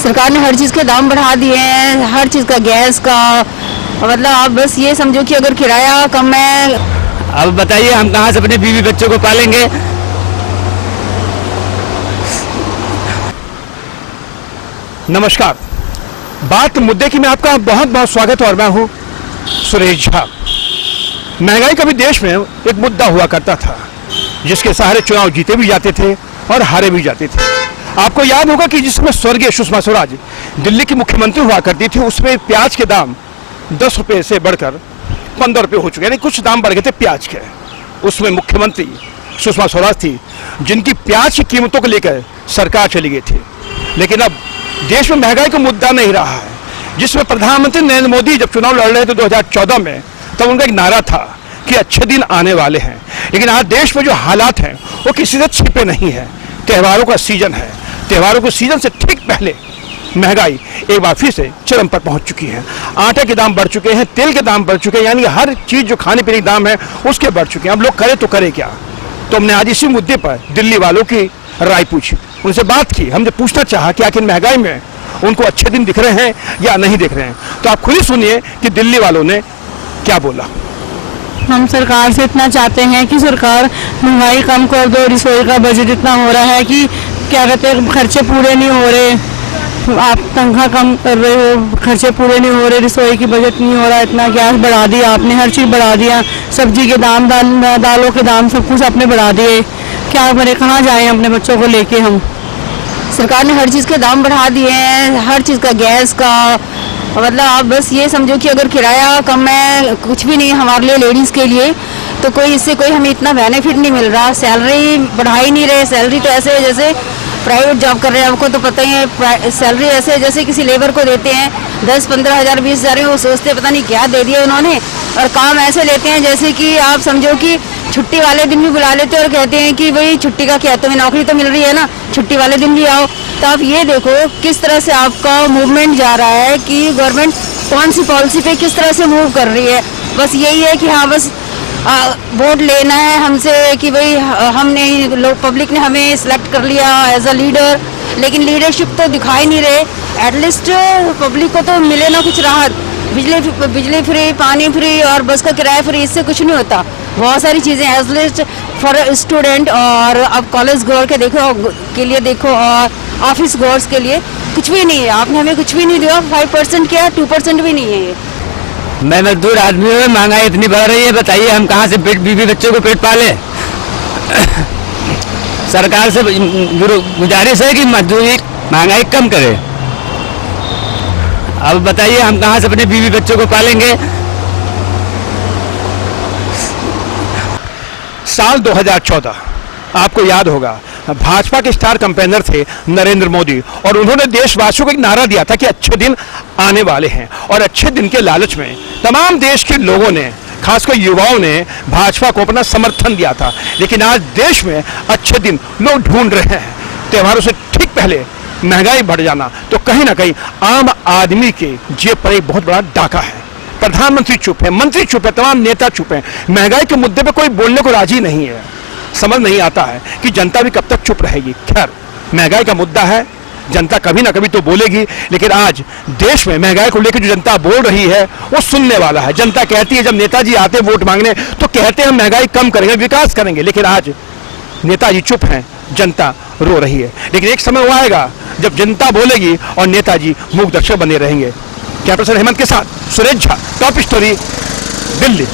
सरकार ने हर चीज़ के दाम बढ़ा दिए हैं, हर चीज़ का, गैस का, मतलब आप बस ये समझो कि अगर किराया कम है। अब बताइए हम कहाँ से अपने बीवी बच्चों को पालेंगे। नमस्कार, बात मुद्दे की में आपका बहुत बहुत स्वागत है और मैं हूं सुरेश झा। महंगाई का भी देश में एक मुद्दा हुआ करता था जिसके सहारे चुनाव जीते भी जाते थे और हारे भी जाते थे। आपको याद होगा कि जिसमें स्वर्गीय सुषमा स्वराज दिल्ली की मुख्यमंत्री हुआ करती थी, उसमें प्याज के दाम 10 रुपये से बढ़कर 15 रुपये हो चुके, यानी कुछ दाम बढ़ गए थे प्याज के। उसमें मुख्यमंत्री सुषमा स्वराज थी जिनकी प्याज की कीमतों को लेकर सरकार चली गई थी। लेकिन अब देश में महंगाई का मुद्दा नहीं रहा है, जिसमें प्रधानमंत्री नरेंद्र मोदी जब चुनाव लड़ रहे थे 2014 में, तब उनका एक नारा था कि अच्छे दिन आने वाले हैं। लेकिन आज देश में जो हालात हैं वो किसी से छिपे नहीं है। त्योहारों का सीजन है, त्योहारों के सीजन से ठीक पहले महंगाई एक बार फिर से चरम पर पहुंच चुकी है। आटे के दाम बढ़ चुके हैं, तेल के दाम बढ़ चुके हैं, यानी हर चीज जो खाने पीने के दाम है उसके बढ़ चुके हैं। अब लोग करे तो करे क्या। तो हमने आज इसी मुद्दे पर दिल्ली वालों की राय पूछी, उनसे बात की। हमने पूछना चाहा कि आखिर महंगाई में उनको अच्छे दिन दिख रहे हैं या नहीं दिख रहे हैं। तो आप खुद ही सुनिए कि दिल्ली वालों ने क्या बोला। हम सरकार से इतना चाहते हैं कि सरकार महंगाई कम कर दो। रसोई का बजट इतना हो रहा है कि क्या कहते हैं, खर्चे पूरे नहीं हो रहे। आप तनख्वाह कम कर रहे हो, खर्चे पूरे नहीं हो रहे, रसोई की बजट नहीं हो रहा। इतना गैस बढ़ा दिया आपने, हर चीज़ बढ़ा दिया, सब्जी के दाम, दालों के दाम, सब कुछ आपने बढ़ा दिए। क्या करें, कहाँ जाएं अपने बच्चों को लेके हम। सरकार ने हर चीज़ के दाम बढ़ा दिए हैं, हर चीज़ का, गैस का, मतलब आप बस ये समझो कि अगर किराया कम है, कुछ भी नहीं हमारे लिए, लेडीज़ के लिए, तो कोई इससे कोई हमें इतना बेनिफिट नहीं मिल रहा। सैलरी बढ़ा ही नहीं रहे। सैलरी तो ऐसे है जैसे प्राइवेट जॉब कर रहे हैं, आपको तो पता ही है। सैलरी ऐसे जैसे किसी लेबर को देते हैं 10-15 हज़ार 20 हज़ार, वो सोचते पता नहीं क्या दे दिया उन्होंने। और काम ऐसे लेते हैं जैसे कि आप समझो कि छुट्टी वाले दिन भी बुला लेते हैं और कहते हैं कि भाई छुट्टी का क्या, तुम्हें नौकरी तो मिल रही है ना, छुट्टी वाले दिन भी आओ। तो आप ये देखो किस तरह से आपका मूवमेंट जा रहा है कि गवर्नमेंट कौन सी पॉलिसी पे किस तरह से मूव कर रही है। बस यही है कि हाँ, बस वोट लेना है हमसे कि भाई हमने, लोग, पब्लिक ने हमें सिलेक्ट कर लिया एज अ लीडर, लेकिन लीडरशिप तो दिखाई नहीं रहे। एटलीस्ट पब्लिक को तो मिले ना कुछ राहत। बिजली फ्री, पानी फ्री और बस का किराया फ्री, इससे कुछ नहीं होता। बहुत सारी चीज़ें एटलीस्ट फॉर स्टूडेंट, और अब कॉलेज गोर के देखो और ऑफिस गोर्स के लिए कुछ भी नहीं है। आपने हमें कुछ भी नहीं दिया। 5% क्या, 2% भी नहीं है ये। मैं मजदूर आदमी हूँ, महंगाई इतनी बढ़ रही है, बताइए हम कहाँ से बीवी बच्चों को पेट पाले। सरकार से गुजारिश है कि मजदूरी महंगाई कम करे। अब बताइए हम कहाँ से अपने बीवी बच्चों को पालेंगे। साल 2014 आपको याद होगा, भाजपा के स्टार कैंपेनर थे नरेंद्र मोदी, और उन्होंने देशवासियों को एक नारा दिया था कि अच्छे दिन आने वाले हैं। और अच्छे दिन के लालच में तमाम देश के लोगों ने, खासकर युवाओं ने, भाजपा को अपना समर्थन दिया था। लेकिन आज देश में अच्छे दिन लोग ढूंढ रहे हैं। त्योहारों से ठीक पहले महंगाई बढ़ जाना तो कहीं ना कहीं आम आदमी के जेब पर एक बहुत बड़ा डाका है। प्रधानमंत्री चुप है, मंत्री चुप है, तमाम नेता चुप है। महंगाई के मुद्दे पर कोई बोलने को राजी नहीं है। समझ नहीं आता है कि जनता भी कब तक चुप रहेगी। खैर, महंगाई का मुद्दा है, जनता कभी ना कभी तो बोलेगी। लेकिन आज देश में महंगाई को लेकर जो जनता बोल रही है वो सुनने वाला है। जनता कहती है, जब नेताजी आते वोट मांगने तो कहते हैं महंगाई कम करेंगे, विकास करेंगे। लेकिन आज नेताजी चुप हैं, जनता रो रही है। लेकिन एक समय वो आएगा जब जनता बोलेगी और नेताजी मूक दर्शक बने रहेंगे। कैमरा पर्सन हेमंत के साथ सुरेश झा, टॉप स्टोरी, दिल्ली।